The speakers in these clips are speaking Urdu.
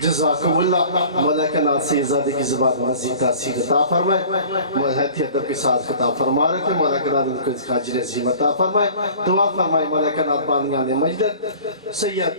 جزاکم اللہ ملائکہ نات سے ازادے کی زبان مزید تاثیر عطا فرمائے، ملحتی ادب کے ساتھ خطاب فرما رہے تھے، ملائکہ نات ان کو اس کا اجر عظیم عطا فرمائے، دعا فرمائے ملائکہ نات بانیان مجدد سید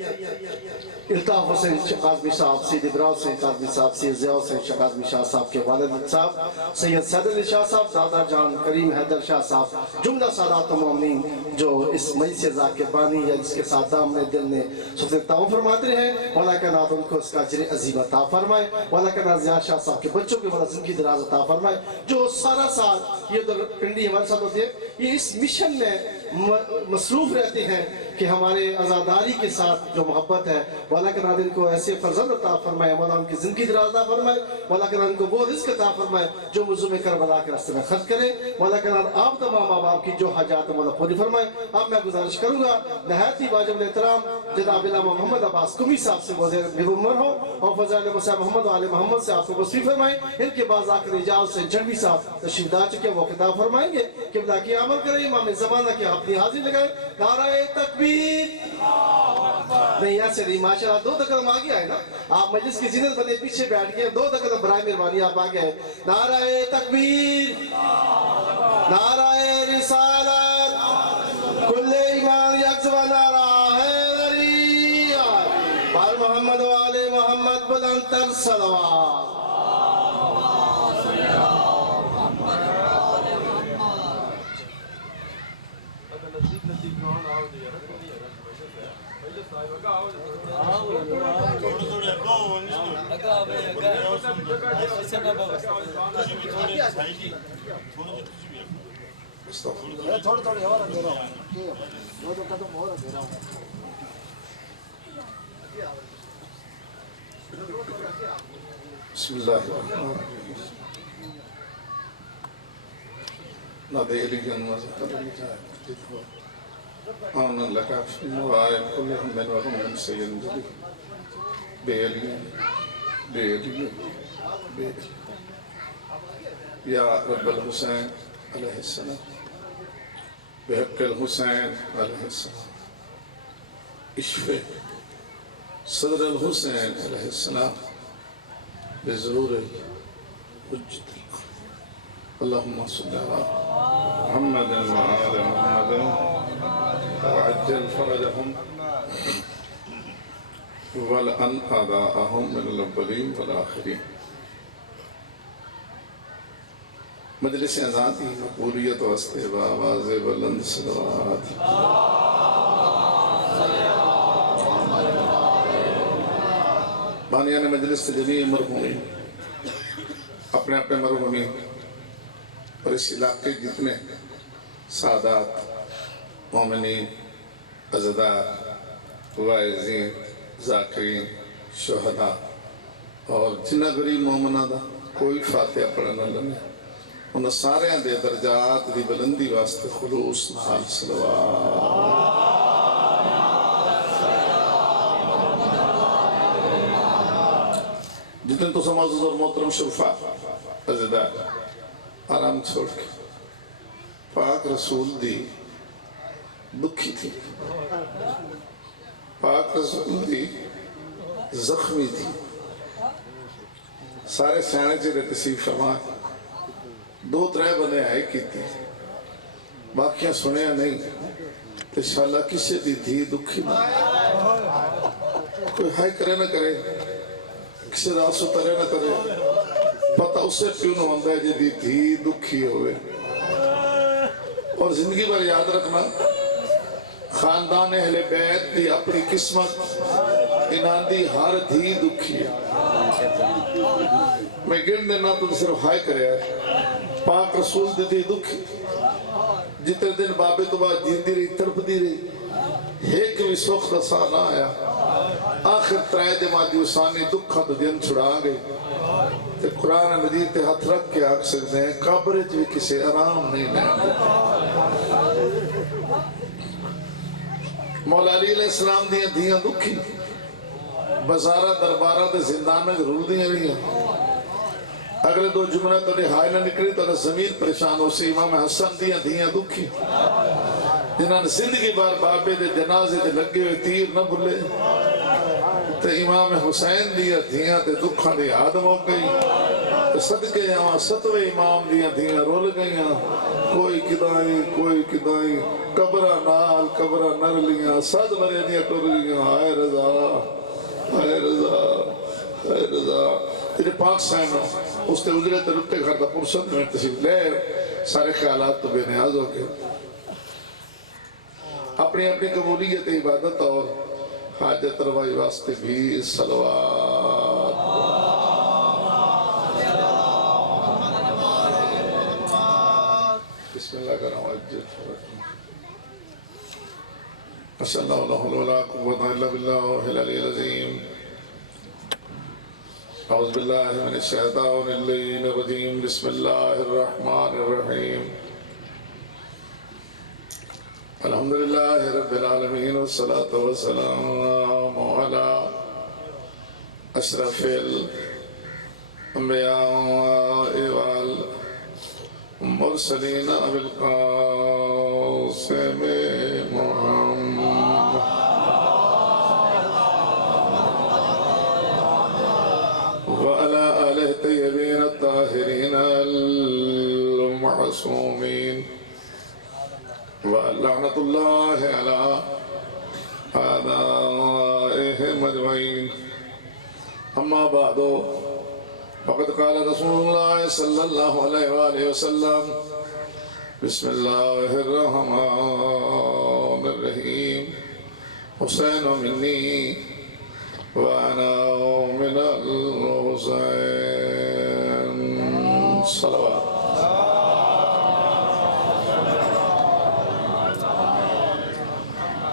الطاف حسین شقازمی صاحب، سید ابراہ حسین قازمی صاحب، سید ضیاء حسین شقازمی شاہ صاحب کے والد صاحب، سید سید علی شاہ صاحب، دادا جان کریم حیدر شاہ صاحب، جملہ سادات و مومنین جو اس مجلس ذا کے بانی یا جس کے ساتھ دامن دل نے سخن تعاون فرماتے ہیں، ملائکہ نات ان کو اس کا اجر عظیم عطا فرمائے، ملائکہ نات ضیاء شاہ صاحب کے بچوں کے بڑا زندگی دراز عطا فرمائے، جو سارا سال یہ ادھر پنڈی ہمارے ساتھ ہوتے ہیں، یہ اس مشن میں مصروف رہتے ہیں کہ ہمارے عزاداری کے ساتھ جو محبت ہے، ملائکہ نات ان کو ایسے فرزند عطا فرمائے، مولا ان کی زندگی دراز عطا فرمائے، ملائکہ نات ان کو وہ رزق عطا فرمائے جو مظلوم کربلا کے راستے میں خرچ کرے، ملائکہ نات آپ تمام آباب کی جو حاجات مولا پوری فرمائے۔ اب میں گزارش کروں گا نہایت واجب الاحترام جناب علامہ محمد عباس قمی صاحب سے وزیر عمر ہو اور فضائل مسیح محمد و آل محمد سے آپ کو وصفی فرمائیں، ان کے بعد آخر اجازت سے جنوی صاحب تشریف لا چکے وہ خطاب فرمائیں گے، قبلہ کی عمل کریں، امام زمانہ کی اپنی حاضری لگائیں، نعرہ تکبیر نہیں ایسے نہیں، ماشاءاللہ دو قدم آگے آئے نا، آپ مجلس کی زینت بنے پیچھے بیٹھ گئے، دو قدم برائے مہربانی آپ آگے آئے، نعرہ تکبیر، نعرہ رسالت، کل ایمان یکزو نعرہ حیدری، بار محمد و آل محمد بلند تر صلوات۔ بسم اللہ الرحمن الرحیم نادے علیہ نوازہ آمنا لکا فی موائے کل ہمین و غمین سید جلی بے علیہ بے علیہ بے علیہ یا رب الحسین علیہ السلام بحق الحسین علیہ السلام اشفے صدر الحسین علیہ السلام بضرور حجت اللہم صلی اللہ محمد وعال محمد وعجل فرجهم ولأن آداءهم من الأولين والآخرين۔ مجلس ازادی مقبولیت و استحباب آواز بلند صلوات۔ بانیان مجلس سے جمیع مرحومین اپنے اپنے مرحومین اور اس علاقے جتنے سادات مومنین عزدار وائزین ذاکرین شہداء اور جنہ غریب مومنہ دا کوئی فاتحہ پڑھنا لنے انہاں سارے دے درجات دی بلندی واسطے خلوص نال صلوات۔ جتنے تو سماز اور محترم شرفا عزدار آرام چھوڑ کے پاک رسول دی دکھی تھی، پاک رسول دی زخمی تھی، سارے سیانے چیرے تسیف فرمائے دو ترے بندے آئے کی تھی باقیاں سنیا نہیں انشاءاللہ کسی دی تھی دکھی نہ کوئی ہائی کرے نہ کرے کسی دا سترے نہ کرے پتہ اسے کیوں نہ ہوندہ ہے جی تھی دکھی ہوئے اور زندگی بھر یاد رکھنا خاندان اہل بیت دی اپنی قسمت انہاں دی ہر دھی دکھی ہے۔ میں گرن دینا تو صرف ہائے کرے آئے پاک رسول دی دکھی جتنے دن بابے تو بعد جیندی رہی ترپ دی رہی ایک بھی سوخ رسا نہ آیا آخر ترائے جماعتی وسانی دکھا تو جن چھڑا گئی کہ قرآن مجید تے ہاتھ رکھ کے آگ سکتے ہیں قبرج بھی کسی آرام نہیں لیں۔ مولا علی علیہ السلام دیاں دکھی بزارہ دربارہ تے زندان میں ضرور دیاں رہی ہیں۔ اگلے دو جمعہ تو نہائی نہ نکلی تو زمین پریشان ہو سی امام حسن دیاں دکھی جنہاں نے زندگی بار بابے دے جنازے دے لگے ہوئے تیر نہ بھلے تے امام حسین دیا دھیاں تے دکھاں دی یاد ہو گئی تے صدقے جاواں ستویں امام دیا دھیاں رول گئیاں کوئی کدائی قبرہ نال قبرہ نر لیاں صد مرے دیا ٹر گئیاں ہائے رضا ہائے رضا ہائے رضا تیرے پاک سینو اس تے اجرے تے رتے گھر دا پرسد میں تشریف لے سارے خیالات تو بے نیاز ہو کے اپنی اپنی قبولیت عبادت اور حاجت روائی واسطے بھی صلوات بسم اللہ کا نام عجل ماشاء اللہ لا حول ولا قوة الا بالله العلی العظیم اعوذ باللہ من الشیطان الرجیم بسم اللہ الرحمن الرحیم الحمدللہ رب العالمین والصلاة والسلام علی اشرف الانبیاء والمرسلین ابی القاسم محمد وعلى آله الطيبين الطاهرين المعصومين ولعنة الله على أعدائهم أجمعين أما بعد فقد قال رسول الله صلى الله عليه وآله وسلم بسم الله الرحمن الرحيم حسين مني وأنا من الحسين صلوات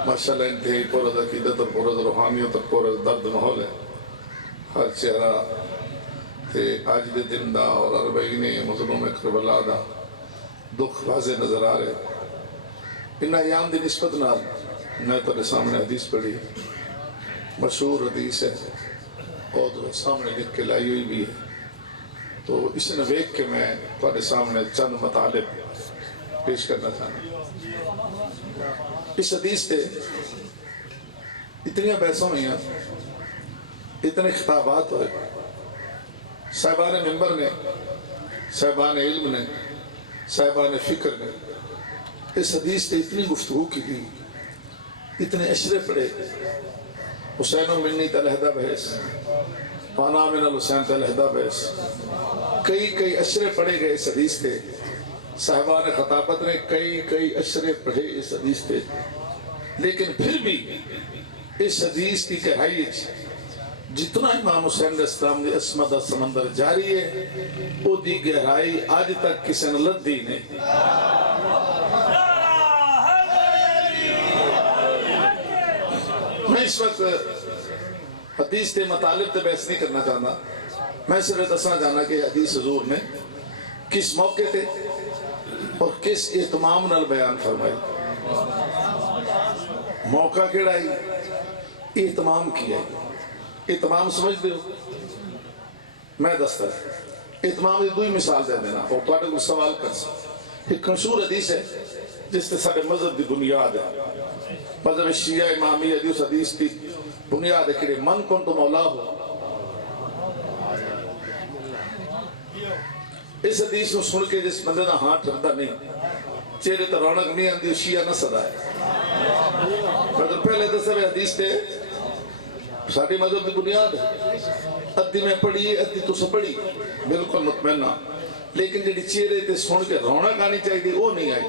ماشاءاللہ انتہائی پورد عقیدت اور پورد روحانیت اور پورد درد ماحول ہے ہر چہرہ تے آج دے دن دا اور اربعین مظلوم کربلا دا دکھ واضح نظر آ رہے ان ایام دی نسبت نال میں تو سامنے حدیث پڑھی مشہور حدیث ہے اور سامنے لکھ کے لائی ہوئی بھی ہے تو اس نے دیکھ کے میں تمہارے سامنے چند مطالب پیش کرنا چاہتا ہوں اس حدیث سے اتنی بحثوں ہوئی ہیں اتنے خطابات ہوئے صاحبان منبر نے صاحبان علم نے صاحبان فکر نے اس حدیث سے اتنی گفتگو کی تھی اتنے اشرے پڑے حسین و منی تلہدہ بحث پانا من الحسین تلہدہ بحث کئی اشرے پڑے گئے اس حدیث سے صاحبان خطابت نے کئی اشرے پڑھے اس حدیث پہ لیکن پھر بھی اس حدیث کی گہرائی جتنا امام حسین علیہ السلام نے عصمت سمندر جاری ہے وہ دی گہرائی آج تک کسی نے لدھی نہیں میں اس وقت حدیث کے مطالب تے بحث نہیں کرنا چاہتا میں صرف دسنا چاہنا کہ حدیث حضور نے کس موقع تے اور کس اہتمام نال بیان فرمائی موقع کیڑا ہی اہتمام کیا ہے اہتمام سمجھ دے ہو میں دستا اہتمام دی دوئی مثال دے دینا اور تو کو سوال کر سکتا ایک مشہور حدیث ہے جس سے سارے مذہب دی بنیاد ہے مذہب شیعہ امامی حدیث حدیث کی بنیاد ہے کہ من کن تو مولا ہو اس حدیث کو سن کے جس بندے دا ہاں ٹھردا نہیں چہرے تے رونق نہیں آندی شیعہ نہ صدا ہے مگر پہلے دسے حدیث تے ساری مذہب کی بنیاد ہے ادھی میں پڑھی ادھی تو سب پڑھی بالکل مطمئنہ لیکن جڑی چہرے تے سن کے رونق آنی چاہیے وہ نہیں آئی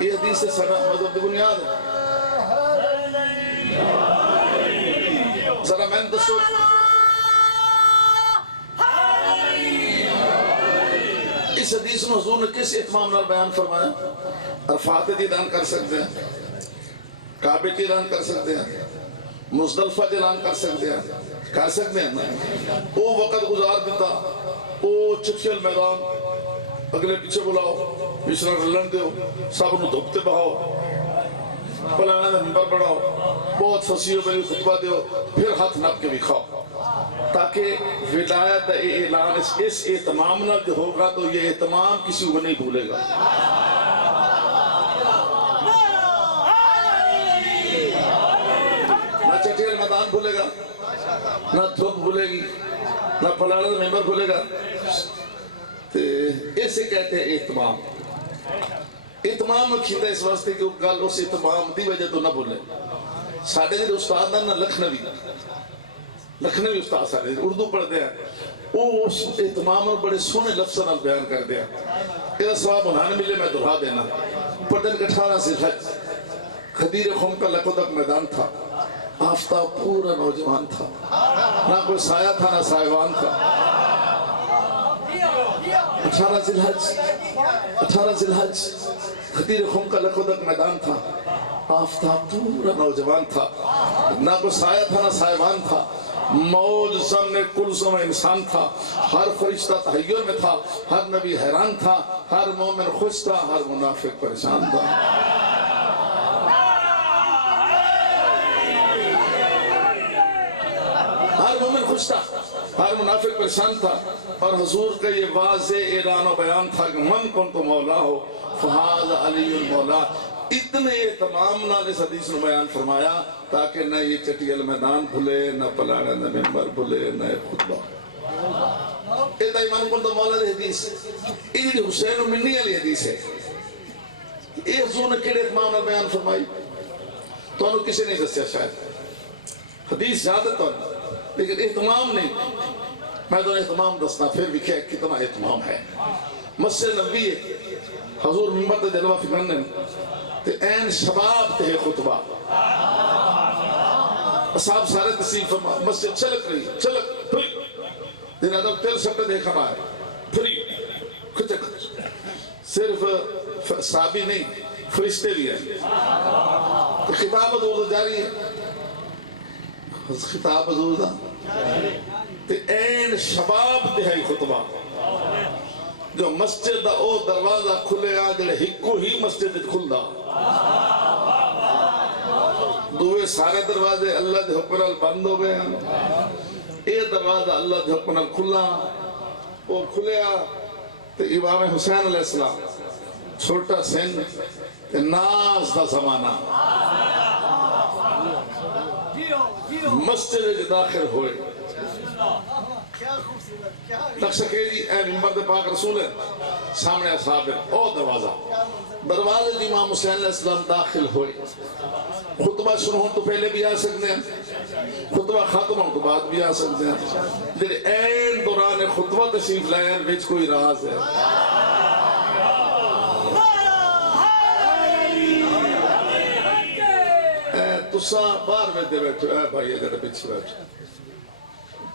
یہ حدیث سے سارا مذہب کی بنیاد ہے ذرا میں دسو اس حدیث میں حضور نے کس اہتمام نال بیان فرمایا عرفات دی اعلان کر سکتے ہیں کعبے کی اعلان کر سکتے ہیں مزدلفہ کی اعلان کر سکتے ہیں وہ وقت گزار دیتا وہ چکشل میدان اگلے پیچھے بلاؤ پیچھے رلن دیو سب نو دھوپتے بہاؤ پلانا دا منبر بڑھاؤ بہت فصیح بلی خطبہ دیو پھر ہاتھ نپ کے بھی کھاؤ تاکہ ولایت اعلان اس اہتمام نہ جو ہوگا تو یہ اہتمام کسی کو نہیں بھولے گا نہ چٹیل میدان بھولے گا، نہ دھوپ بھولے گی، نہ پلاڑا ممبر بھولے گا. اسے کہتے ہیں اہتمام. اہتمام کھیتا اس واسطے کہ گل اس اہتمام دی وجہ تو نہ بھولے. ساڑھے جڑے استاد ہیں نا لکھنوی استاد ساڑھے اردو پڑھتے ہیں، وہ اس اہتمام بڑے سونے لفظوں بیان کرتے ہیں. یہ سواب انہاں نے ملے میں دہرا دینا. پردن کا 18 ذی الحج خدیر خم کا لقدق میدان تھا. آفتاب پورا نوجوان تھا، نہ کوئی سایہ تھا نہ سائیوان تھا. 18 ذی الحج خدیر خم کا لقدق میدان تھا. آفتاب پورا نوجوان تھا، نہ کوئی سایہ تھا نہ سائیوان تھا. موج سامنے کلثوم انسان تھا. ہر فرشتہ تحیر میں تھا، ہر نبی حیران تھا، ہر مومن خوش تھا، ہر منافق پریشان تھا. ہر مومن خوش تھا، ہر منافق پریشان تھا. اور حضور کا یہ واضح اعلان و بیان تھا کہ من کنت مولا ہو فہذا علی المولا. اتنے اہتمام نال اس حدیث نے بیان فرمایا تاکہ نہ یہ چٹیل میدان بھولے، نہ پلاڑا نہ ممبر بھولے، نہ خطبہ. ایتا ایمان کنت مولا دی حدیث، یہ حسین و منی علی حدیث ہے. یہ حضور نے کڑے اہتمام نال بیان فرمائی تو انہوں کسی نہیں دسیا. شاید حدیث زیادہ تو لیکن اہتمام نہیں. میں تو اہتمام دسنا پھر بھی کہ کتنا اہتمام ہے. مسجد نبی ہے، حضور ممبر تے جلوہ فکرنے تے این شباب تے خطبہ. اصحاب سارے تسلیم فرما. مسجد چلک رہی، چلک پھری دن آدم تیل سکتے دیکھا ہے پھری کھچک. صرف صحابی نہیں، فرشتے بھی ہیں. خطاب حضور جاری ہے، خطاب حضور دا تے این شباب تے ہے خطبہ. جو مسجد دا او دروازہ کھلے آ جڑے ہکو ہی مسجد کھل دا. دوئے سارے دروازے اللہ دے حکم نال بند ہو گئے ہیں. اے دروازہ اللہ دے حکم نال کھلا اور کھلیا تے امام حسین علیہ السلام چھوٹا سن تے ناز دا زمانہ مسجد داخل ہوئے. نقشہ کہ جی اے ممبر دے پاک رسول ہے، سامنے اصحاب ہے، او دروازے دی امام حسین علیہ السلام داخل ہوئے. خطبہ شروع ہوں تو پہلے بھی آ سکتے ہیں، خطبہ ختم ہوں تو بعد بھی آ سکتے ہیں. جڑے این دوران خطبہ تشریف لائے ہیں وچ کوئی راز ہے. تساں باہر بیٹھے بیٹھے اے بھائی اگر پیچھے بیٹھے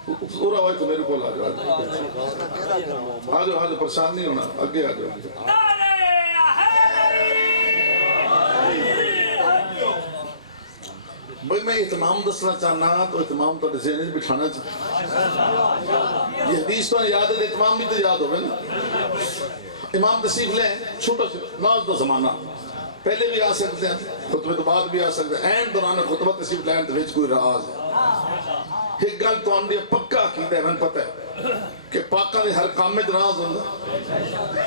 پورا ہوئے تو میرے کو آ جاؤ. آ جاؤ پریشان نہیں ہونا، آگے آ جاؤ. بھئی میں اہتمام دسنا چاہنا تو اہتمام تو ذہن بٹھانا چاہنا. یہ حدیث تو یاد ہے، اہتمام بھی تو یاد ہوگا نا. امام تشریف لیں چھوٹا ناز دا زمانہ، پہلے بھی آ سکتے ہیں، خطبے تو بعد بھی آ سکتے ہیں. این دوران خطبہ تشریف لائن تو وچ کوئی راز ہے. ایک گل تو آن دیا پکا عقیدہ ہے، میں پتہ ہے کہ پاکاں دے ہر کام میں راز ہوندہ،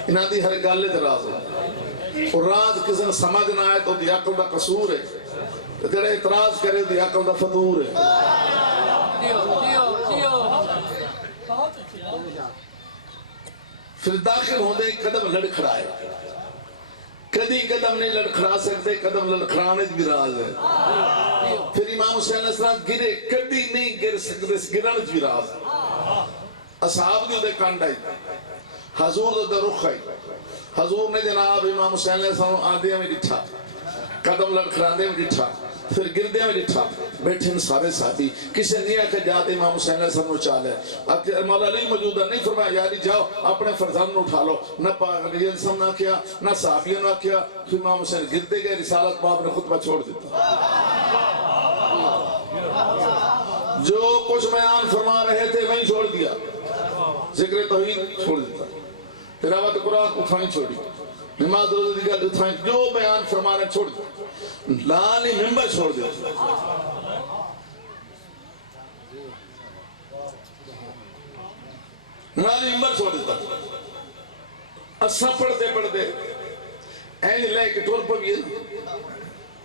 انہاں دی ہر گل تے راز ہوندہ. اور راز کسی نے سمجھ نہ آئے تو دی عقل دا قصور ہے، جڑا اعتراض کرے دی عقل دا فطور ہے. پھر داخل ہوندے قدم لڑکھڑائے، کدی قدم نہیں لڑکھڑا سکتے، قدم لڑکھڑانے بھی راز ہے. پھر امام حسین علیہ السلام گرے، کدی نہیں گر سکتے، گرن بھی راز ہے. اصحاب دی دے کانڈ آئی، حضور دے رخ آئی. حضور نے جناب امام حسین علیہ السلام آدھے میں ڈٹھا، قدم لڑکھڑانے میں ڈٹھا، پھر گردے میں ڈٹھا. بیٹھے ہیں سارے صحابی، کسی نے آکے جاتے امام حسین علیہ السلام نے چالے. اب مولا علی موجودہ نہیں فرمایا یا علی جاؤ اپنے فرزان نے اٹھا لو. نہ پاک علی علیہ السلام نے کیا، نہ صحابیوں نے کیا. پھر امام حسین گردے گئے، رسالت باب نے خطبہ چھوڑ دیتا. جو کچھ بیان فرما رہے تھے وہیں چھوڑ دیا، ذکر توحید چھوڑ دیتا، تلاوت قرآن اٹھائیں چھوڑی، نماز روزہ دیگر اٹھائیں، جو بیان فرما رہے چھوڑ دیتا. لالی ممبر چھوڑ دیتا. لالی ممبر چھوڑ دیتا. اسا پڑھتے پڑھتے این لے کے ٹور پہ بھی ہے نا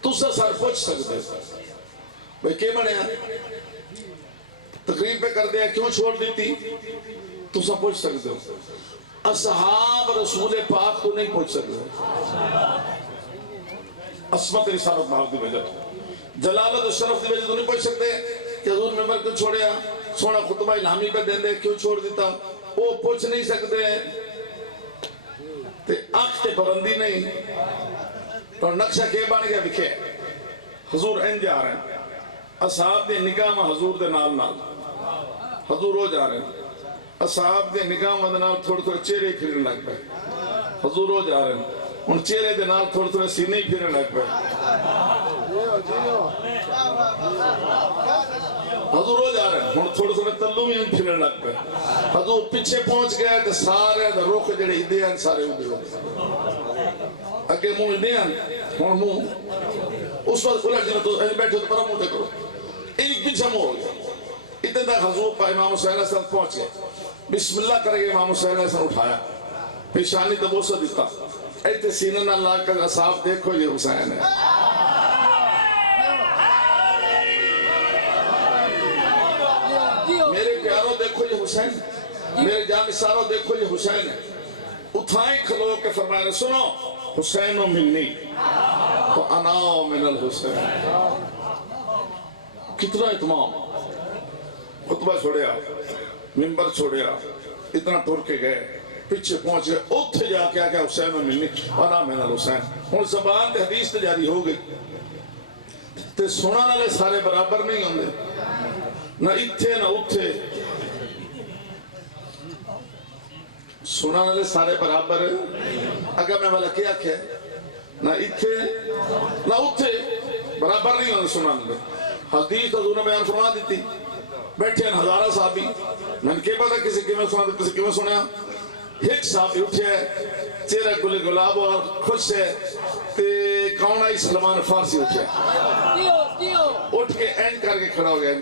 تو سا سر پوچھ سکتے. بھئی کیا بنے تقریر پہ کر دیا کیوں چھوڑ دیتی تو سب پوچھ سکتے ہو اصحاب رسول پاک تو نہیں پوچھ سکتے عصمت رسالت محمد دی وجہ جلالت و شرف دی وجہ تو نہیں پوچھ سکتے کہ حضور ممبر کیوں چھوڑیا سونا خطبہ الہامی پہ دیں دے کیوں چھوڑ دیتا وہ پوچھ نہیں سکتے تے آنکھ تے پابندی نہیں تو نقشہ کے بن گیا بکھے حضور این جا رہے ہیں اصحاب دے نگاہ میں حضور دے نال نال حضور ہو جا رہے ہیں اصحاب دے نگاہ میں نال تھوڑے تھوڑے چہرے پھرنے لگ پہ حضور ہو جا رہے ہیں ان چہرے دے نال تھوڑے تھوڑے سینے ہی پھرنے لگ پہ حضور ہو جا رہے ہیں ہن تھوڑے تھوڑے تلو بھی پھرنے لگ پہ حضور پیچھے پہنچ گئے تے سارے رخ جڑے ادے ہیں سارے ادے ہو اگے منہ ادے ہیں ہن منہ اس وقت الٹ جنہیں تو بیٹھے تو پرا منہ کرو ایک پیچھے منہ ہو گیا اتنے تک حضور پا امام حسین علیہ السلام پہنچ گئے بسم اللہ کرے گئے امام حسین علیہ السلام اٹھایا پیشانی تو بوسہ دیتا ایتے سینہ نہ لاغ کر صاحب دیکھو یہ حسین ہے میرے پیاروں دیکھو یہ حسین میرے جانساروں دیکھو یہ حسین ہے اٹھائیں کھلو کے فرمائے سنو حسین و منی تو انا من الحسین کتنا اتمام خطبہ چھوڑیا منبر چھوڑیا اتنا ٹور کے گئے پیچھے پہنچ گئے اتھے جا کے آگیا حسین و منی انا من الحسین ہن زبان تے حدیث تے جاری ہو گئی تے سننا والے سارے برابر نہیں ہوندے نہ اتھے نہ اتھے سننا والے سارے برابر اگر میں والا کیا کیا نہ اتھے نہ اتھے برابر نہیں ہوندے سننا والے حدیث حضور نے بیان فرما دیتی بیٹھے ہیں ہزارہ صحابی میں نے کیا پتا کسی کی میں سنا کسی کی میں سنیا ایک صحابی اٹھے ہے چہرہ گل گلاب اور خوش ہے تے کون آئی سلمان فارسی اٹھے اٹھ کے اینڈ کر کے کھڑا ہو گیا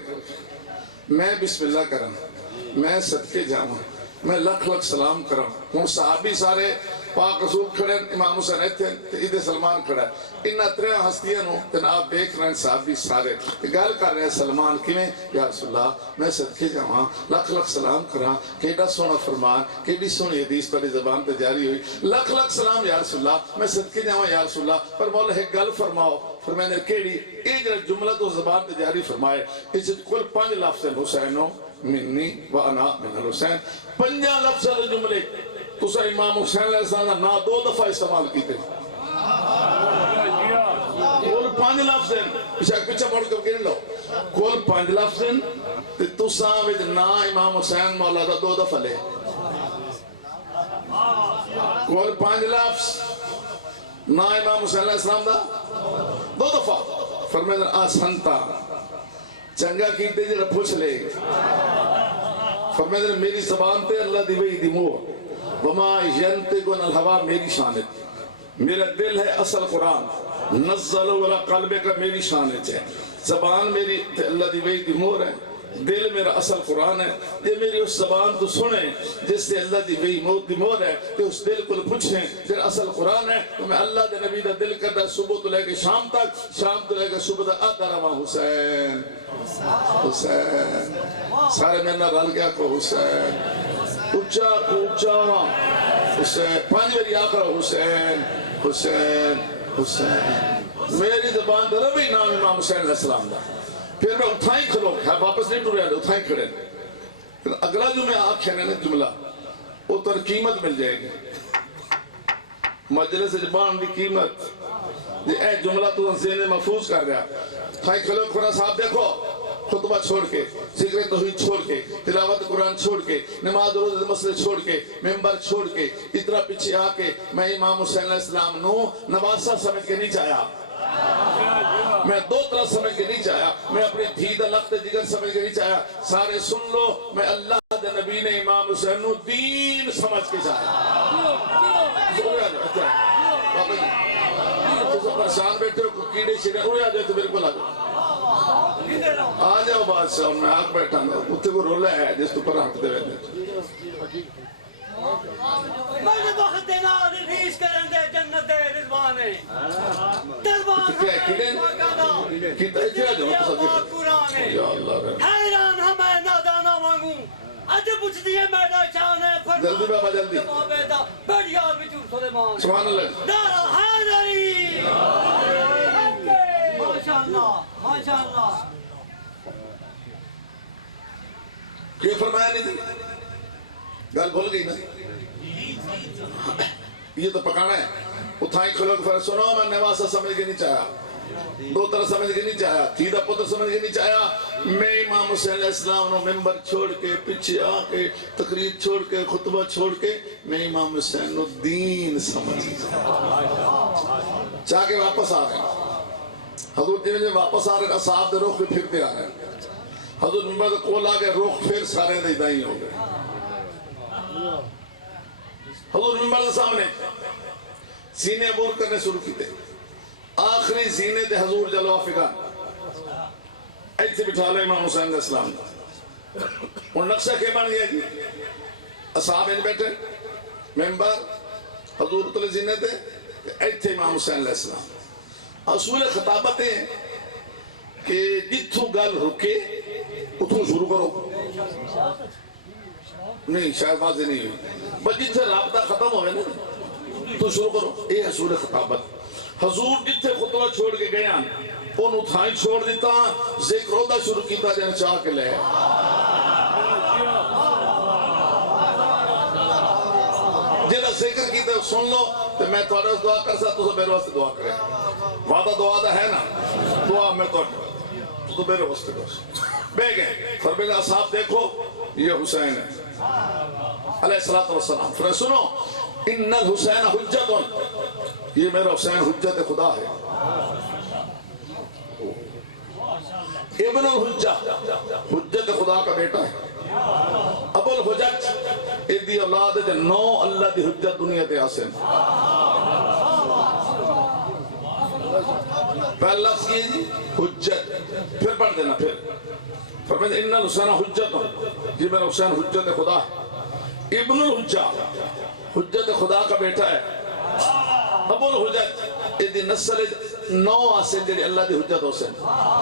میں بسم اللہ کروں میں صدقے جاؤں میں لکھ لکھ سلام کروں ہوں صحابی سارے پاک رسول کھڑے امام حسین ایتھے عید سلمان کھڑا ہے انہاں ترے ہستیاں نو جناب دیکھ رہے ہیں صحابی سارے گل کر رہے ہیں سلمان کیویں یا رسول اللہ میں صدقے جاواں لکھ لکھ سلام کراں کیڈا سونا فرمان کیڈی سونی حدیث تہاڈی زبان تے جاری ہوئی لکھ لکھ سلام یا رسول اللہ میں صدقے جاواں یا رسول اللہ پر مولا ایک گل فرماؤ فرمایا کیڑی اے جڑا جملہ تو زبان تے جاری فرمائے اس کل 5 لفظ ہیں حسینو منی و انا من الحسین 5 لفظ جملے تسا امام حسین علیہ السلام نا 2 دفعہ استعمال کیتے کول 5 لفظ ہیں پیچھے پڑھ کے گن لو کول 5 لفظ ہیں تے تسا وچ نا امام حسین مولا دا 2 دفعہ لے کول 5 لفظ نا امام حسین علیہ السلام دا 2 دفعہ فرمایا آسنتا چنگا کیتے جڑا پوچھ لے فرمایا میری زبان تے اللہ دی وحی دی مہر وما ینطق عن الہوا میری شان ہے میرا دل ہے اصل قرآن نزل علی قلبے کا میری شان ہے زبان میری تے اللہ دی وحی دی مہر ہے دل میرا اصل قرآن ہے یہ میری اس زبان تو سنیں جس سے اللہ دی وحی دی مہر ہے کہ اس دل کو پوچھیں جب اصل قرآن ہے تو میں اللہ دے نبی دا دل کرتا صبح تو لے کے شام تک شام تو لے کے صبح تک آتا رہا حسین حسین سارے میں نہ رل گیا کو حسین اچھا اچھا حسین 5 باری آخر حسین حسین حسین میری زبان در ربی نام امام حسین علیہ السلام دا پھر میں اٹھائیں کھلو واپس نہیں ٹوریا اٹھائیں کھڑے پھر اگلا جو میں آنکھ ہے جملہ وہ تر قیمت مل جائے گی مجلس زبان دی قیمت اے جملہ تو ذہن محفوظ کر رہا اٹھائیں کھلو کھڑا صاحب دیکھو خطبہ چھوڑ کے ذکر توحید چھوڑ کے تلاوت قرآن چھوڑ کے نماز روز مسئلے چھوڑ کے ممبر چھوڑ کے اتنا پیچھے آ کے میں امام حسین علیہ السلام نو نواسا سمجھ کے نہیں چاہیا میں 2 طرح سمجھ کے نہیں چاہیا میں اپنے دھید لخت جگر سمجھ کے نہیں چاہیا سارے سن لو میں اللہ دے نبی نے امام حسین نو دین سمجھ کے چاہیا تو پریشان بیٹھے ہو کیڑے شیرے اڑے آ جائے تو بالکل آ جائے آ جاؤ بادشاہ میں آگ بیٹھا گا اتنے کو رولا ہے جس تو پر ہٹ دے رہے میرے وقت دینا ریلیز کرن دے جنت دے رضوانے دربان کیا کیڑے کیتا اتیا جو قرآن یا اللہ رحم حیران ہمیں نادانا مانگوں اج پوچھ دیئے میرا شان ہے جلدی بابا جلدی بڑی یار بچور سلیمان سبحان اللہ نعرہ حیدری ماشاءاللہ ماشاءاللہ کیوں فرمایا نہیں تھی گل بھول گئی نا یہ تو پکانا ہے اتھائی کھلو کہ فرق سنو میں نواسا سمجھ کے نہیں چاہیا دو طرح سمجھ کے نہیں چاہیا تیدہ پتر سمجھ کے نہیں چاہیا میں امام حسین علیہ السلام نے ممبر چھوڑ کے پیچھے آ کے تقریر چھوڑ کے خطبہ چھوڑ کے میں امام حسین نے دین سمجھ چاہ کے واپس آ رہے ہیں حضور جی میں واپس آ رہے ہیں اصحاب دے رخ پہ پھرتے آ رہے ہیں حضور ممبر کول آ گئے رخ پھر سارے دے دائیں ہو گئے حضور ممبر دے سامنے سینے عبور کرنے شروع کی تھے آخری سینے دے حضور جلوہ فکان ایسے بٹھا لے امام حسین علیہ السلام اور نقشہ کے بن گیا جی اصحاب ان بیٹھے ممبر حضور تلے سینے دے ایسے امام حسین علیہ السلام اصول خطابت ہیں کہ جتھو گل رکے اتھو شروع کرو نہیں شاید واضح نہیں ہوئی بس جتھے رابطہ ختم ہوئے نا تو شروع کرو اے حضور خطابت حضور جتھے خطبہ چھوڑ کے گیا ان اتھائیں چھوڑ دیتا ذکر ہوتا شروع کیتا جانے چاہ کے لے جنہا ذکر کیتے ہو سن لو تو میں توڑے اس دعا کر سا تو میرے واسطے دعا کرے وعدہ دعا دا ہے نا دعا میں تو میرے واسطے کر بے گئے فرمیدہ اصحاب دیکھو یہ حسین ہے علیہ السلام پھر سنو ان الحسین حجت یہ میرا حسین حجت خدا ہے ابن الحجہ حجت خدا کا بیٹا ہے ابو الحجت ایدی اولاد ہے نو اللہ دی حجت دنیا تے آسن پہلا لفظ یہ جی حجت پھر پڑھ دینا پھر فرمائے ان الحسین حجت یہ میرا حسین حجت خدا ہے ابن الحجہ حجت خدا کا بیٹا ہے ابو الحجت ایدی نسل نو آسن جنہی اللہ دی حجت حسین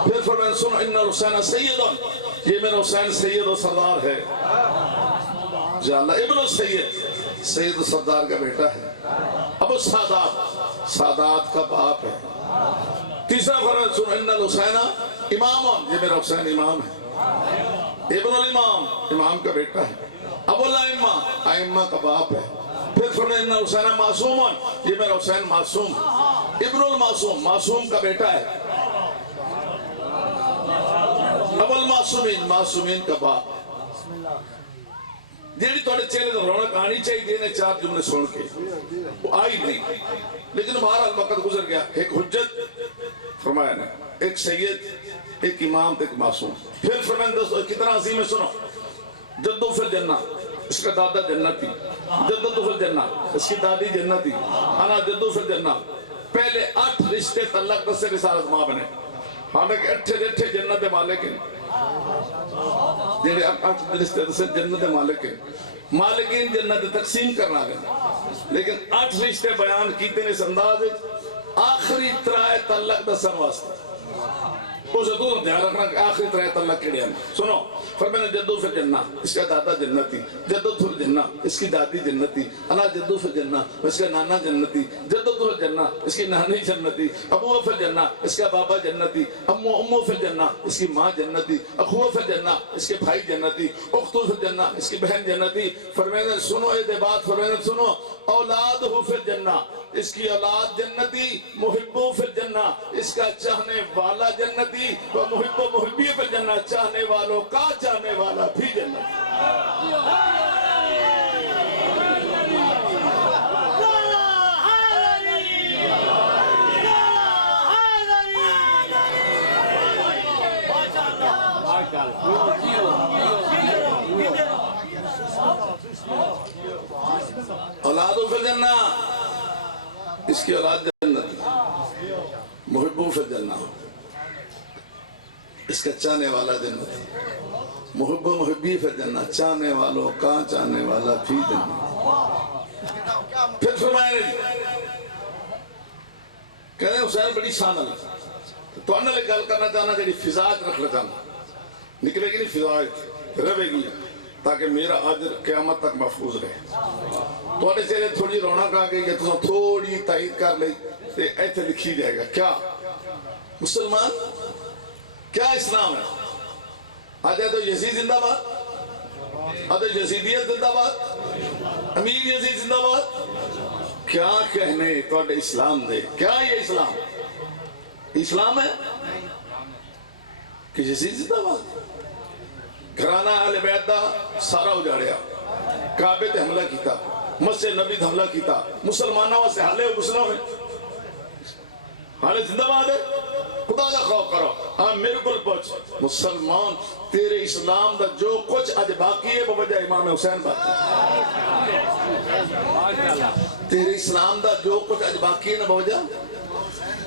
پھر فرمائے سنو ان الحسین سید یہ میرا حسین سید و سردار ہے جا اللہ ابن السید سید و سردار کا بیٹا ہے ابو سادات سادات کا باپ ہے تیسرا فرمائے سنو ان الحسین امام یہ میرا حسین امام ہے ابن الامام امام کا بیٹا ہے ابو الائمہ ائمہ کا باپ ہے پھر فرمائے ان حسین معصوم یہ میرا حسین معصوم ابن المعصوم معصوم کا بیٹا ہے ابو المعصومین معصومین کا باپ جیڑی توڑے چہرے تو رونق آنی چاہیے دینے چار جملے سن کے وہ آئی نہیں لیکن بہرحال وقت گزر گیا ایک حجت فرمایا نے ایک سید ایک امام ایک معصوم پھر فرمائے دوستو کتنا عظیم ہے سنو جدو فی الجنہ اس کا دادا جنتی جدو فی الجنہ اس کی دادی جنتی انا جدو فی الجنہ پہلے 8 رشتے تعلق دس سے رسالت ماں بنے حالانکہ 8 جنت مالک ہیں جنہے 8 رشتے دس سے جنت مالک ہیں مالکین جنت تقسیم کرنا گئے لیکن 8 رشتے بیان کیتے نے اس انداز آخری ترائے تعلق دس سے واسطہ اسے دونوں دھیان رکھنا کہ آخری ترائے تعلق کے لیے سنو فرمائے جدو فی الجنہ اس کا دادا جنتی جدو فی الجنہ اس کی دادی جنتی انا جدو فی الجنہ اس کا نانا جنتی جدو فی الجنہ اس کی نانی جنتی ابو فی الجنہ اس کا بابا جنتی امو فی الجنہ اس کی ماں جنتی اخو فی الجنہ اس کے بھائی جنتی اختو فی الجنہ اس کی بہن جنتی فرمائے سنو اے دے بات فرمائے سنو اولاد فی الجنہ اس کی اولاد جنتی محبو فی الجنہ اس کا چاہنے والا جنتی و محب و محبی فی الجنہ چاہنے والوں کا چاہنے والا بھی جنتی اولاد فی الجنہ اس کی اولاد جنتی محبو فی الجنہ اس کا چاہنے والا جنتی محب و محبی فی الجنہ، چاہنے والوں کا چاہنے والا فی جنہ۔ پھر فرمایا نہیں کہتے ہیں حسین بڑی شان اللہ تو انہوں نے گل کرنا چاہنا جڑی فضاج رکھنا چاہنا نکلے گی نہیں فضاج رہے گی تاکہ میرا اجر قیامت تک محفوظ رہے تو انہیں چہرے تھوڑی رونق آ گئی ہے تو تھوڑی تائید کر لئی تو ایتھے لکھی جائے گا کیا مسلمان کیا اسلام ہے آجائے تو یزید زندہ بات آجائے یزیدیت زندہ بات امیر یزید زندہ بات کیا کہنے تو اسلام دے کیا یہ اسلام ہے کہ یزید زندہ بات گھرانہ اہل بیت دا سارا اجاڑیا کعبے تے حملہ کیتا مسجد نبی تے حملہ کیتا مسلمانوں واسطے حالے مسلم ہے حالے زندہ باد ہے خدا دا خوف کرو ہاں میرے کل پہنچ مسلمان تیرے اسلام دا جو کچھ آج باقی ہے بوجہ امام حسین باقی تیرے اسلام دا جو کچھ آج باقی ہے نا بوجہ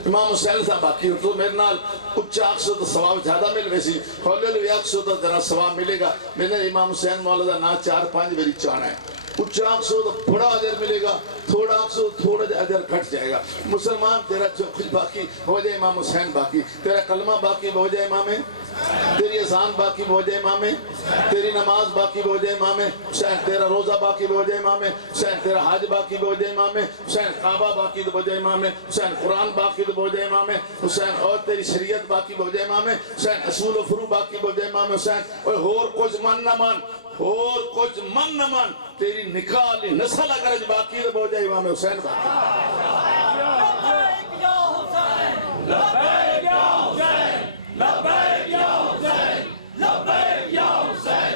امام حسین صاحب باقی ہو تو میرے نال اچھا اکسو تو ثواب زیادہ مل ویسی کھولے لوی اکسو تو جنا ثواب ملے گا میرے امام حسین مولا دا نا 4-5 میری چانا ہے اچھا اکسو تو بڑا عجر ملے گا تھوڑا اکسو تھوڑا عجر گھٹ جائے گا مسلمان تیرا جو کچھ باقی بوجہ امام حسین باقی تیرا کلمہ باقی بوجہ امام تیری اذان باقی بوجہ امام تیری نماز باقی بوجہ امام حسین تیرا روزہ باقی بوجہ امام حسین تیرا حج باقی بوجہ امام حسین کعبہ باقی بوجہ امام حسین قرآن باقی بوجہ امام حسین اور تیری شریعت باقی بوجہ امام حسین اصول و فرو باقی بوجہ امام حسین اور کچھ من نہ من اور کچھ من نہ من تیری نکاح لی نسل اگر باقی بوجہ امام حسین باقی لبیک یا حسین لبیک یا حسین لبیک یا حسین لبیک یا حسین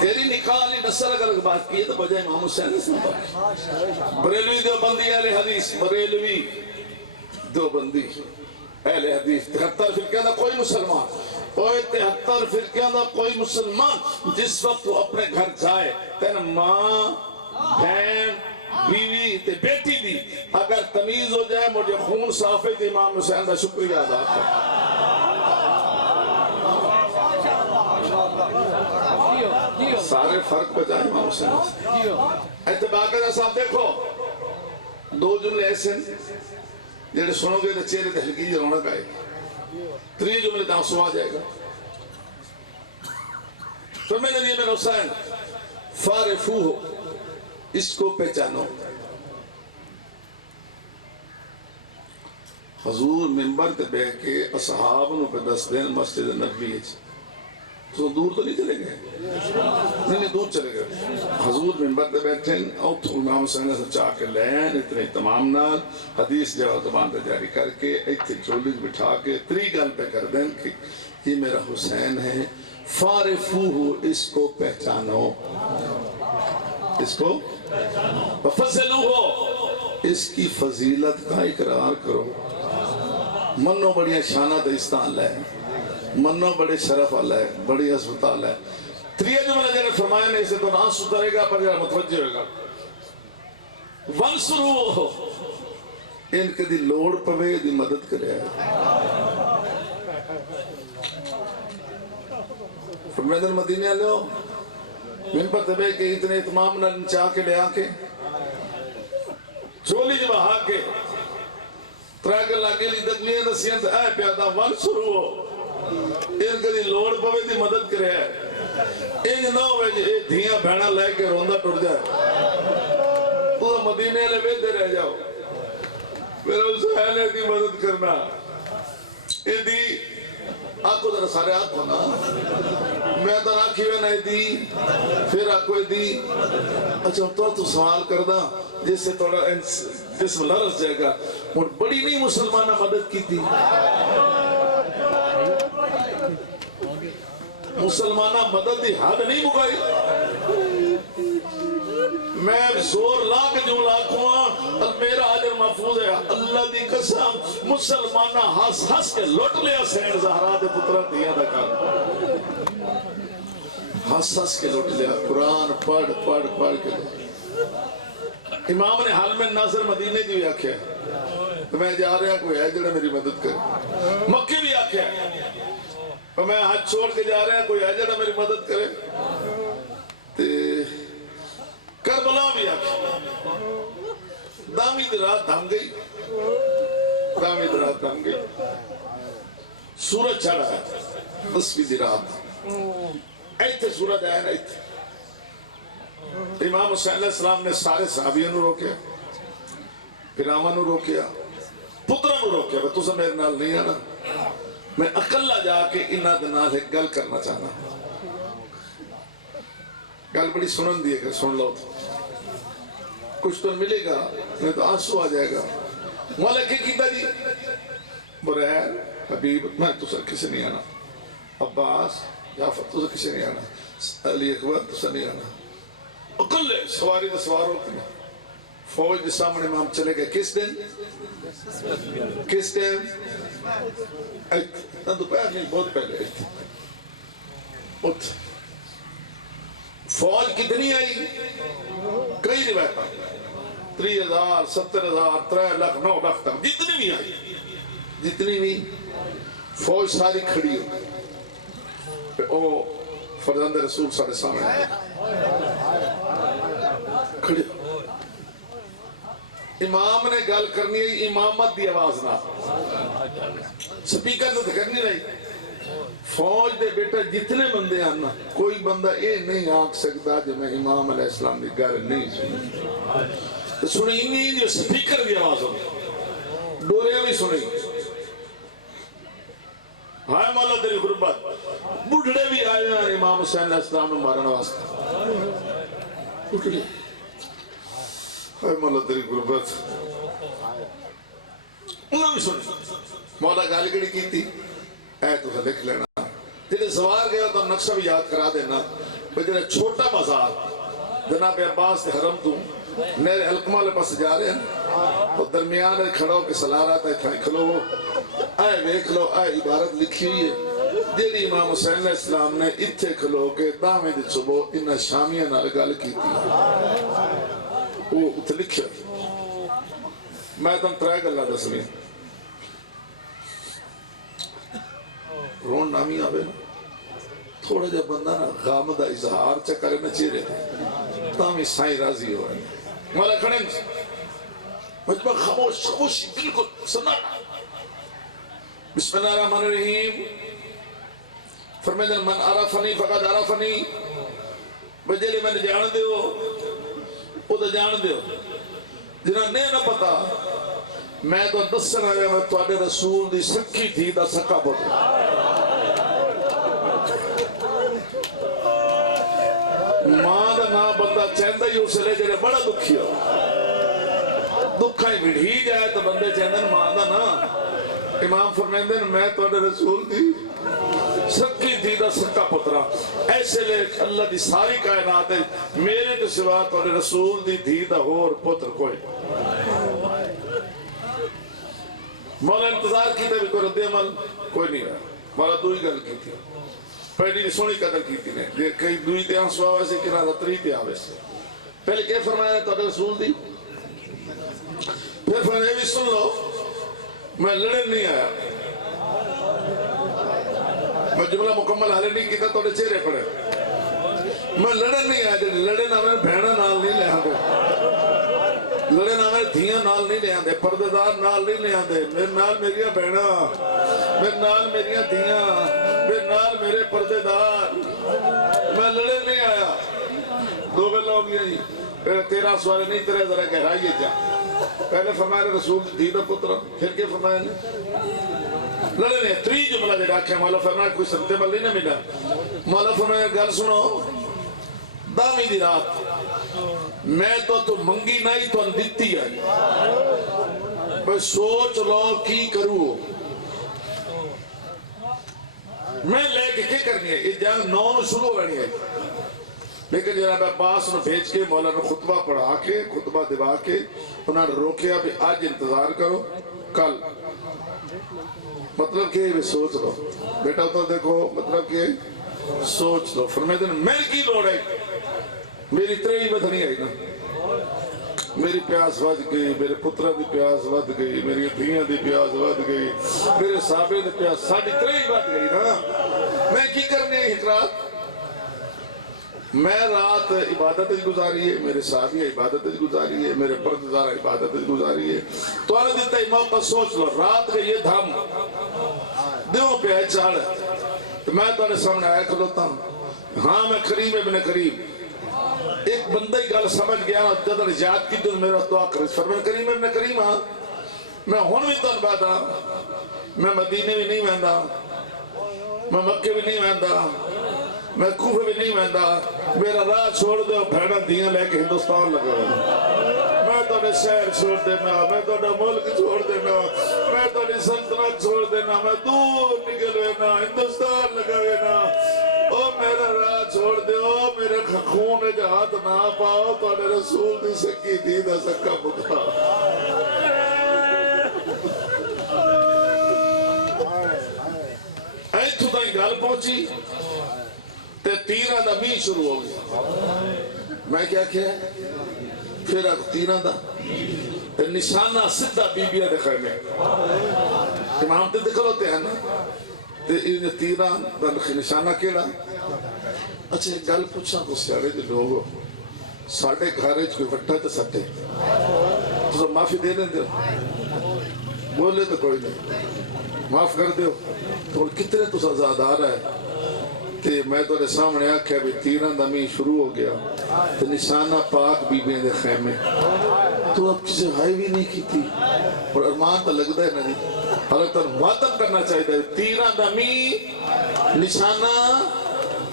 تیری نکاح لی نسل اگر بات کی ہے تو بجائے امام حسین اس میں باقی بریلوی دو بندی اہل حدیث بریلوی دو بندی اہل حدیث 73 فرقے دا کوئی مسلمان کوئی 73 فرقے دا کوئی مسلمان جس وقت وہ اپنے گھر جائے تین ماں بہن بیوی تے بیٹی دی اگر تمیز ہو جائے مجھے خون صافی تے امام حسین دا شکریہ ادا کر سارے فرق بجائے امام حسین سے اعتبار کا صاحب دیکھو 2 جملے ایسے جیڑے سنو گے تو چہرے تے ہلکی جی رونق آئے گی 3 جملے تے آنسو آ جائے گا تو میں نے دیئے میرے حسین فارفو ہو اس کو پہچانو حضور منبر تے بے کے اصحاب نو پہ 10 دن مسجد نبی ہے تو دور تو نہیں چلے گئے نہیں دور چلے گئے حضور منبر تے بیٹھیں اور امام حسین سے چاہ کے لین اتنے تمام نال حدیث جواب زبان تے جاری کر کے ایتھے چولی بٹھا کے 3 گل پہ کر دیں کہ یہ میرا حسین ہے فارفوہ اس کو پہچانو اس کو فضلوہ اس کی فضیلت کا اقرار کرو منو بڑی شانہ دستان لے منو بڑے شرف اللہ ہے بڑی ہسپتال ہے 3 جملہ جنہیں فرمایا نے اسے تو نہ سترے گا پر جنہیں متوجہ ہوئے گا ونسرو ان کے دی لوڑ پوے دی مدد کرے فرمائے در مدینہ لے ہو من پر تبے کہ اتنے اتمام نہ چاہ کے لے آکے چولی جب آہا کے تراغل آگے لی دقلیہ نسیان سے اے پیادا ونسرو ان کے دی لوڑ پوے دی مدد کرے ان نہ ہوئے جی ایک دھیاں بھینا لے کے روندہ ٹوٹ جائے تو مدینے لے بیدے رہ جاؤ میرا حسین ہے دی مدد کرنا اے دی آکو ذرا سارے آکو نا میں تو نہ کیوے نہ دی پھر آکو دی اچھا تو سوال کردہ جس سے تھوڑا جسم لرس جائے گا بڑی نہیں مسلمانہ مدد کی تھی مسلمانہ مدد دی حد نہیں مکائی میں زور لا کے جو لاکھوں میرا عجر محفوظ ہے اللہ دی قسم مسلمانہ ہس ہس کے لٹ لیا سین زہرا دے پترہ دیا دا کار ہس ہس کے لٹ لیا قرآن پڑھ کے امام نے حال میں ناظر مدینے دی آکھیا تو میں جا رہا کوئی ہے جڑا میری مدد کرے. مکے بھی آکھیا تو میں ہاتھ چھوڑ کے جا رہا کوئی ہے جڑا میری مدد کرے. کربلا بھی آکھیا دامی دی رات دھم گئی. دامی دی رات دھم گئی. سورج چڑھا ہے 10ویں دی رات. ایتھے سورج آیا نا ایتھے. امام حسین علیہ السلام نے سارے صحابیوں نو روکیا, پھراواں نو روکیا, پتراں نو روکیا کہ تساں میرے نال نہیں آنا. میں اکلا جا کے انہاں دے نال ایک گل کرنا چاہنا. گل بڑی سنن دی ہے کہ سن لو کچھ تو ملے گا نہیں تو آنسو آ جائے گا. مولا کی کیتا جی برائر حبیب میں تساں کسے نہیں آنا. عباس جعفر تساں کسے نہیں آنا. علی اکبر تساں نہیں آنا. اکلے سواری تو سوار ہوتے ہیں. فوج کے سامنے امام چلے گئے. کس دن کس ٹائم دوپہر نہیں بہت پہلے. فوج کتنی آئی کئی روایت 30,000 70,000 3 لاکھ 9 لاکھ تک جتنی بھی آئی. جتنی بھی فوج ساری کھڑی ہو او فرزند رسول سارے سامنے کھڑی. امام نے گل کرنی ہے امامت دی آواز نہ سپیکر تو کرنی نہیں. فوج دے بیٹا جتنے بندے آنا کوئی بندہ اے نہیں آنکھ سکتا جو میں امام علیہ السلام دی گل نہیں سنی. سنی نہیں جو سپیکر دی آواز ہو ڈوریاں بھی سنی. ہائے مولا تیری غربت. بڑھڑے بھی آئے ہیں امام حسین علیہ السلام نے مارنا واسطہ. بڑھڑے ہائے مولا تیری غربت. انہوں بھی سنی. مولا گالی گڑی کی تھی اے تو لکھ لینا. جنہیں سوار گیا تو نقشہ بھی یاد کرا دینا. جنہیں چھوٹا بازار جناب عباس کے حرم تو میرے حلقمہ لے پاس جا رہے ہیں تو درمیان کھڑا ہو کے سلا رہا تھا. کھائیں کھلو اے ویکھ لو اے عبارت لکھی ہوئی ہے جیڑی امام حسین علیہ السلام نے اتھے کھلو کے دامے دی صبح انہا شامیہ نال گل کی تھی. وہ اتھے لکھیا میں تم ترائے گلہ دسویں رون نامی آبے تھوڑا جا بندہ نا غامدہ اظہار چکرے نہ چیرے تامی سائیں راضی ہو رہے ہیں. مولا کھڑے مجھبا خاموشی بالکل سنانا. بسم اللہ الرحمن الرحیم. فرمیدن من عرفنی فقط عرفنی. بجلی میں نے جان دیو وہ تو جان دیو. جنہاں نے نہ پتا میں تو دسن آیا میں تو آنے رسول دی سکی تھی دا سکا پتا. ماں دا نا بندہ چاہندہ ہی اسے لے جڑے بڑا دکھی ہو. دکھا ہی بڑھی جائے تو بندے چاہندن ماں دا نا. امام فرمیندن میں تو آنے رسول دی سکی تھی دا سکا پترا. ایسے لے اللہ دی ساری کائنات ہے میرے تو سوا تو آنے رسول دی تھی دا اور پتر کوئی. مولا انتظار کیتا بھی کوئی رد عمل کوئی نہیں رہا. مولا دوئی گل کی تھی پہلی نے سونی قدر کی تھی نے کئی دوئی تے آنسو آوے سے کنہ رتری تے آوے سے. پہلے کیا فرمایا تو آنے رسول دی. پھر فرمایا بھی سن لو میں لڑن نہیں آیا. میں جملہ مکمل حالے نہیں کیتا تو انہیں چہرے پڑے. میں لڑن نہیں آیا. لڑن آمیں بھیڑا نال نہیں لے آگے. لڑن آمیں دھیاں نال نہیں لے آندے. پردیدار نال نہیں لے آندے. میرے نال میریاں بھیڑا میرے نال میریاں دھیاں میرے نال میرے پردیدار. میں لڑن نہیں آیا. دو گلہ ہو گیا جی. تیرا سوالے نہیں تیرے ذرا گہرائیے جا. پہلے فرمایا رسول دی دا پترہ. پھر کیا فرمایا نے لڑے نے تری جملہ جڑا کہ مولا فرمایا کوئی سبتے مل نہیں ملا. مولا فرمایا گل سنو دامی دی رات میں تو منگی نہیں تو اندیتی آئی. بس سوچ لو کی کروں میں لے کے کیا کرنی ہے. یہ جنگ 9 شروع ہو رہی ہے لیکن جناب عباس نے بھیج کے مولا نے خطبہ پڑھا کے خطبہ دبا کے انہوں نے روکیا بھی آج انتظار کرو کل. مطلب کہ یہ سوچ لو بیٹا تو دیکھو مطلب کہ سوچ لو. فرمیدن میری کی لوڑ ہے میری تری بت نہیں آئی نا. میری پیاس ود گئی، میرے پترا دی پیاس ود گئی، میری دھیاں دی پیاس ود گئی، میرے صحابے دی پیاس ساڑی ترے ہی ود گئی نا۔ میں کی کرنے ایک رات؟ میں رات عبادت گزاری ہے، میرے صحابی عبادت گزاری ہے، میرے پردگار عبادت گزاری ہے۔ تو آنے دیتا ہی موقع سوچ لو، رات کا یہ دھم دیوں پہ ہے چاڑ، تو میں تو آنے سامنے آیا کھلوتا ہوں، ہاں میں کریم ابن کریم، ایک بندہ ہی گل سمجھ گیا نا، جدر یاد کی تو میرا دعا کرے، فرمان کریم ابن کریم ہاں، میں ہون بھی تو انبادا، میں مدینے بھی نہیں مہندہ، میں مکے بھی نہیں مہندہ، میں کوفے بھی نہیں مہندہ، میرا راہ چھوڑ دے اور بھیڑا دیاں لے کے ہندوستان لگا میں تو نے شہر چھوڑ دینا، میں تو نے ملک چھوڑ دینا، میں تو نے سلطنت چھوڑ دینا، میں دور نکل وینا ہندوستان لگا وینا، او میرا راہ چھوڑ دے، او میرے خون جا ہاتھ نہ پاؤ، تو نے رسول دی سکی دی دا سکا بتا۔ ایتھو تائیں گل پہنچی تے تیرہ دا بھی شروع ہو گیا۔ میں کیا کیا ہے؟ پھر اگ تیرہ دا تے نشانہ سدھا بی بیا دے خیمے، امام تے دکھل ہوتے ہیں نا، تے انہیں تیرہ دا نشانہ کیڑا؟ اچھا ایک گل پوچھا کو سیارے دے لوگو، ساڑھے گھارے کوئی وٹا تے سٹے تو سب معافی دے دیں دے بولے تو کوئی نہیں، معاف کر دیو تو کتنے تو سزاد آ رہا ہے کہ میں تو نے سامنے آکھیا بھی تیران دمی شروع ہو گیا تو نشانہ پاک بی بین دے خیمے، تو اب کسی ہائی بھی نہیں کی تھی اور ارمان تو لگ دے نہیں، حالت ماتم کرنا چاہیے تیران دمی نشانہ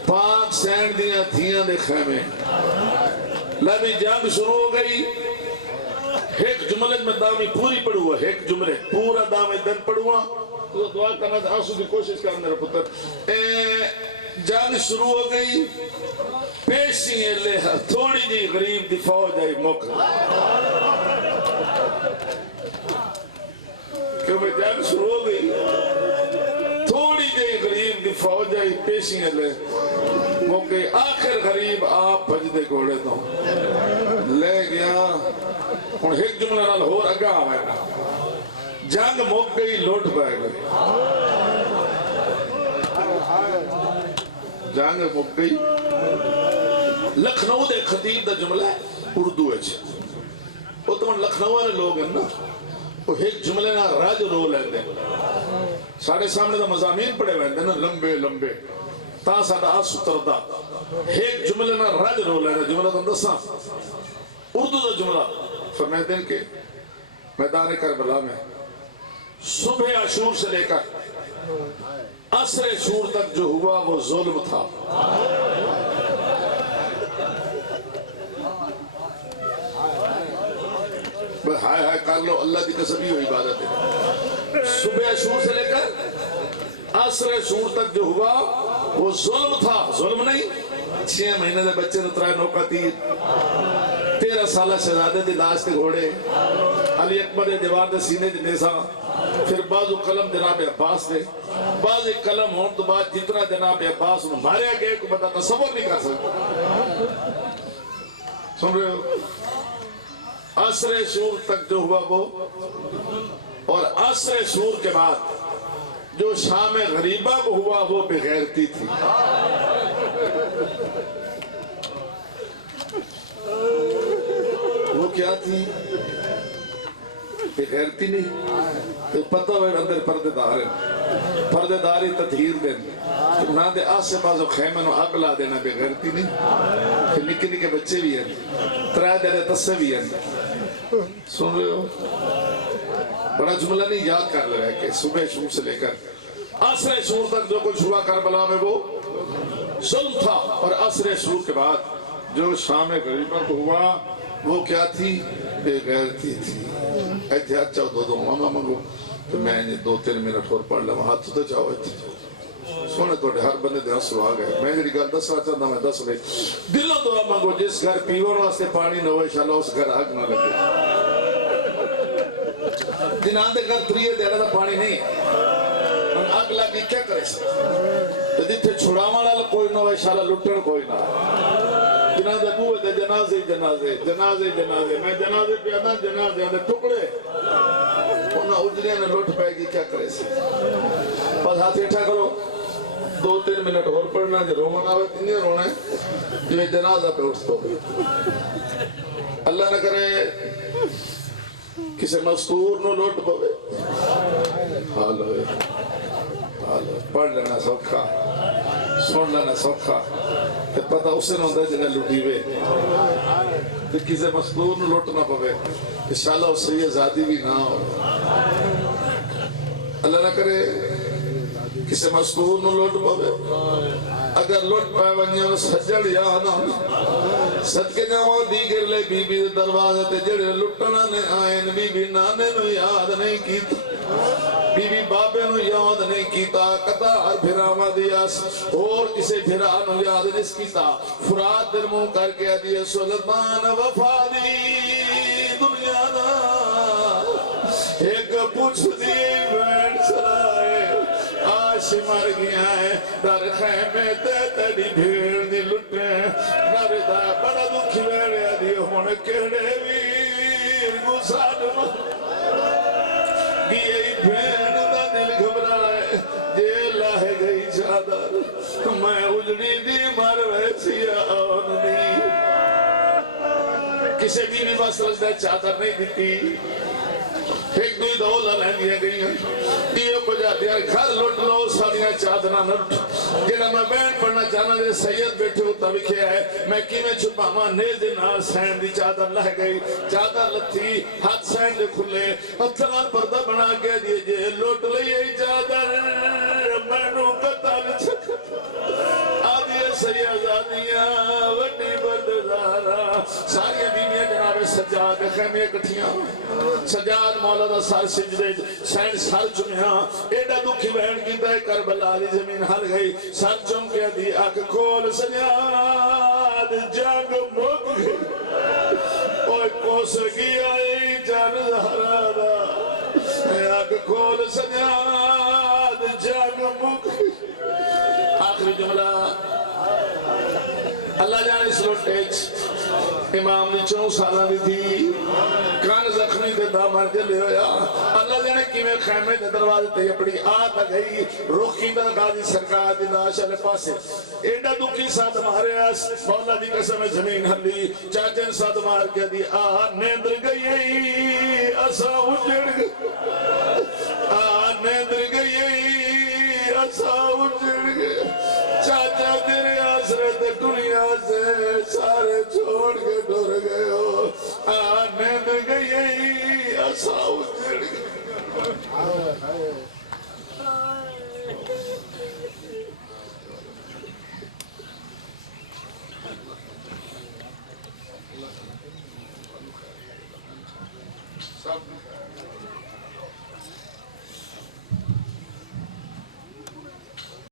پاک سینڈ دیا تھیاں دے خیمے۔ لبی جنگ شروع ہو گئی، ایک جملے میں دامی پوری پڑھوا، ایک جملے پورا دامی دن پڑھوا، تو دعا کرنا تھا آنسو کی کوشش کرنا رہا پتر۔ جنگ شروع ہو گئی، پیشی لے تھوڑی جی غریب دی فوج آئی موقع کیونکہ جنگ شروع ہو گئی، تھوڑی جی غریب دی فوج آئی پیشی لے موقع، آخر غریب آپ بھج دے گھوڑے دوں لے گیا۔ اور ایک جملہ نال ہور اگا آئے نا، جنگ موک گئی لوٹ پائے گئی، جنگ موک گئی۔ لکھنؤ دے خطیب دا جملہ ہے اردو ہے، وہ تو لکھنؤ والے لوگ ہیں نا، وہ ایک جملے نا راج رو لیندے، ساڑھے سامنے دا مضامین پڑے ہوئے ہیں نا لمبے لمبے، تا ساڑھا آس اتردہ ایک جملے نا راج رو لیندے۔ جملہ تو اندسا اردو دا جملہ فرمائے دن کے میدان کربلا میں صبح عاشور سے لے کر عصر شور تک جو ہوا وہ ظلم تھا، ہائے ہائے کر لو اللہ کی قسم ہی ہوئی عبادت ہے۔ صبح عاشور سے لے کر عصر شور تک جو ہوا وہ ظلم تھا، ظلم نہیں 6 مہینے دے بچے نترائے نوکا تیر، 13 سالہ شہزادے دی لاش تے گھوڑے، علی اکبر دے دیوار دے سینے دے نیسا، پھر بعضو قلم جناب عباس دے، بعض ایک قلم ہون تو بعد جتنا جناب عباس انہوں ماریا گئے کو بتا تصور نہیں کر سکتا۔ سن رہے ہو؟ عصر شور تک جو ہوا وہ، اور عصر شور کے بعد جو شام غریبہ کو ہوا وہ بغیرتی تھی۔ وہ کیا تھی؟ بغیرتی نہیں، تو پتہ ہوئے اندر پردے دار ہیں، پردے داری تطہیر دیں، انہاں دے آسے پاسو خیمن و اگلا دینا بغیرتی نہیں، پھر نکے نکے بچے بھی ہیں، 3 دے تسے بھی ہیں۔ سن رہے ہو؟ بڑا جملہ نہیں یاد کر رہا ہے کہ صبح شور سے لے کر عصر شور تک جو کچھ ہوا کربلا میں وہ ظلم تھا، اور عصر شور کے بعد جو شام غریبہ کو ہوا وہ کیا تھی؟ بے غیرتی تھی۔ احتیاط چاہو دو ماما مانگو تو میں 2-3 منٹ اور پڑھ لوں، ہاتھ تو چاہو سونے توڑے ہر بندے دے ہنسو آ گئے، میں میری گل 10 چاہتا میں 10 لے دلوں دعا مانگو جس گھر پیور واسطے پانی نہ ہوئے انشاءاللہ اس گھر آگ نہ لگے، جنہاں دے گھر 3 دیڑا دا پانی نہیں آگ لگی کیا کرے سکتے، تو جتھے چھڑا والا کوئی نہ ہوئے انشاءاللہ لٹن کوئی نہ جنازے بوئے دے جنازے جنازے جنازے جنازے میں جنازے پہ آنا جنازے دے ٹکڑے انہاں اجڑیاں نے لوٹ پائے گی کیا کرے سی بس ہاتھ اٹھا کرو 2-3 منٹ اور پڑھنا جو رومن آوے تینی رونا ہے جو جنازہ پہ اٹھ تو اللہ نہ کرے کسی مستور نو لوٹ پوے حال ہوئے پڑھ لینا سوکھا سن لینا سوکھا تے پتہ اسے نہ ہوتا جنہیں لٹی وے تے کسی مستور نو لوٹ نہ پوے انشاءاللہ اس سے یہ ذاتی بھی نہ ہو اللہ نہ کرے کسی مستور نو لوٹ پوے اگر لوٹ پائے ونیا سجڑ یا نہ صدقے جاؤں دیگر لے بی بی دروازے تے جڑے لٹنا نے آئین بی بی نانے نو یاد نہیں کیتا بی بی بابے نو یاد نہیں کیتا قطار بھراما دیاس اور کسے بھرانو یاد نہیں کیتا فرات در منہ کر کے دیئے سلطان وفا دی دنیا نا ایک پوچھ دیئے بین سرائے آش مر گیا ہے در خیمے تے تیری بھیڑ دی لٹے نر دا بڑا دکھ بیڑے دی ہون کہڑے ویر گساد گئے بھین دا دل گھبرائے جے لاہے گئی چادر میں اجڑی دی مر ویسی آن دی کسے بھی نہیں بس رجدہ چادر نہیں دیتی ایک دوئی دولا لین دیا گئی ہیں دیو کو جاتی ہے گھر لوٹ لو سانیاں چادرہ نہ لوٹ جنہاں میں بین پڑھنا چاہنا دے سید بیٹھے ہوتا بھی ہے میں کی میں چھپا ماں نیز نار سین دی چادر لہ گئی چادر لتھی ہاتھ سین دے کھلے اتنان پردہ بنا کے دیے جے لوٹ لئیے چادر میں نو قتل چھکت آدھیے سیازادیاں وڈی برددارا ساری بیمیاں جناب سجاد خیمے کٹھیاں سجاد مولا دا سار سجدے سین سار چمیاں ایڈا دکھی بہن کی دے کربلا دی زمین ہر گئی سار چم کے دی آکھ کھول سجاد جنگ مک گئی اوہ کوس گیا ای جان زہرارا آکھ کھول سجاد جنگ مک گئی آخری جملہ اللہ جانے اس لوٹیچ امام نے 4 سالہ دی تھی کان زخمی دے دامن جلے ہویا اللہ جانے کی میں خیمے دے دروازے تے اپنی آتا گئی رخی در غازی سرکار دی لاش علی پاسے ایڈا دکھی ساتھ مارے آس مولا دی قسم زمین ہلی چاچن ساتھ مار کے دی نیندر گئی اسا اجڑ گئی نیندر گئی اسا اجڑ گئی چاچا تیرے آسرت دنیا سے سارے چھوڑ کے ڈر گئے ہو آنے میں گئی ایسا اجڑ گئی